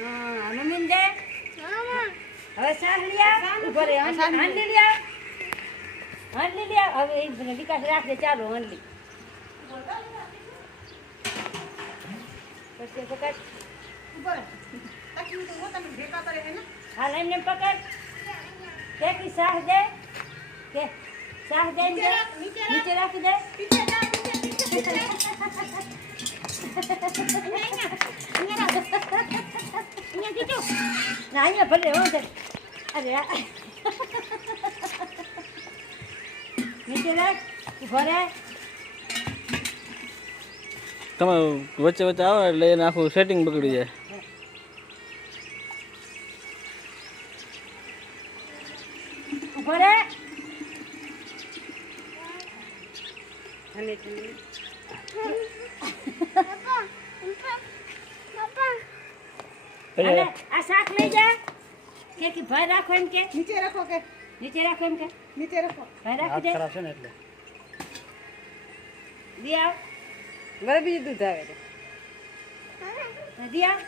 હા મમ્મી દે હવે સાસ લ્યા ઉભો રે હાંડી લ્યા હવે એ વિકાસ રાખજે ચાલો હાંડી પછી પકડ ઉભો રે તકલી તો હોતા ને ભેગા કરે હે ને હાલ એમને પકડ કે સાસ દે કે સાસ દે નીચે રાખી દે પીછે જા પીછે ના અહીંયા ભલે હો અરે નીચે રાખ ઉભો રે તમે વચ્ચે વચ્ચે આવો એટલે એને આખું સેટિંગ બગડી જાય ઉભો રે અને આ શાક લઈ જા કે ભાઈ રાખો એમ કે નીચે રાખો એમ કે નીચે રાખો ભાઈ રાખી દે ખરાબ છે ને એટલે દી આવ મારે બીજું દૂધ આવે દી આવ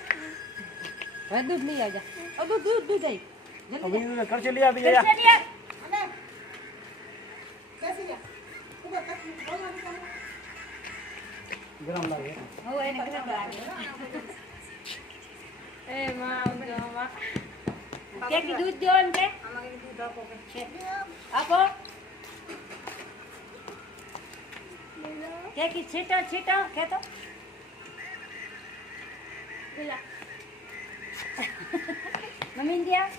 હવે દૂધ લઈ આવજા દૂધ આવી હવે ખર્ચે લઈ આવી જાય ગરમ લાગે હવે એને ગરમ લાગે એ માં કે દૂધ દો એમ કે આપો કે છીટો કે તો પેલા મમ્મી દિયા